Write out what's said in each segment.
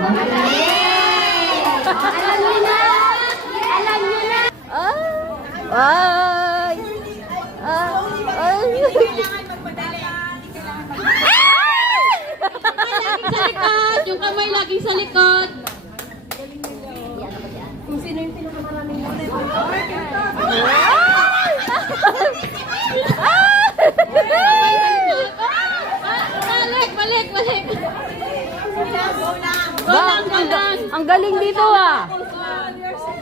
Alam niyo na! Alam niyo na! Ay! Ay! Sa likod! Yung kamay laging sa likod. Kung sino yung pinakamaraming muna. Balik. Ang galing dito ah.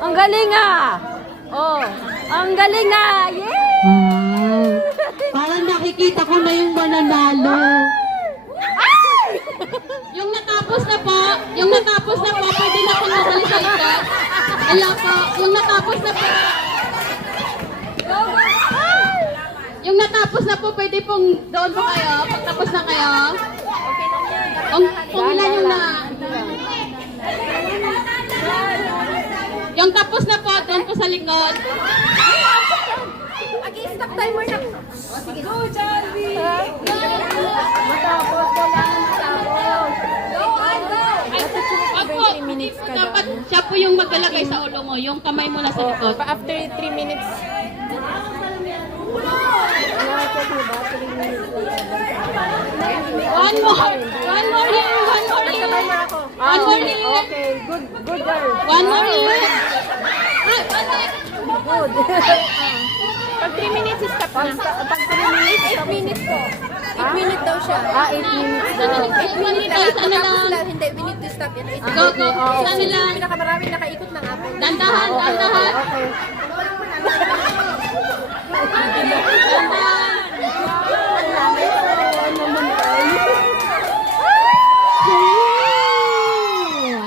Ang galing ah. Oh, ang galing ah. Yay! Parang nakikita ko na yung mananalo. Yung natapos na po, pwede na kung nasali sa likod. Alam po, yung natapos na po. Yung natapos na po, pwede pong doon po kayo, pagtapos na kayo. Kung ilan yung na... Yung tapos na po, doon po sa likod. Stop timer na. Sige. Go, Jalvi! Matapos ko lang matapos. Wag po, dapat siya po yung maglalagay sa ulo mo, yung kamay mo na sa likod. After 3 minutes. One more here. Okay, good girl. One more here. Good. Pag 3 minutes, stop na. Pag 3 minutes, 8 minutes po. 8 minutes daw siya. 8 minutes daw. 8 minutes, ano lang. Hindi, we need to stop in 8 minutes. Go. Ano lang. Pinakamaraming nakaikot ng apo. Dandahan. Okay.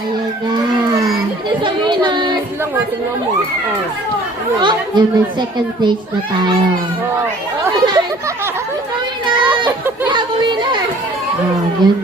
Ayan na. Sa winner. Lang mo, tingnan mo. Yan, may second place na tayo. Sa winner. We have a winner. Oh, yun.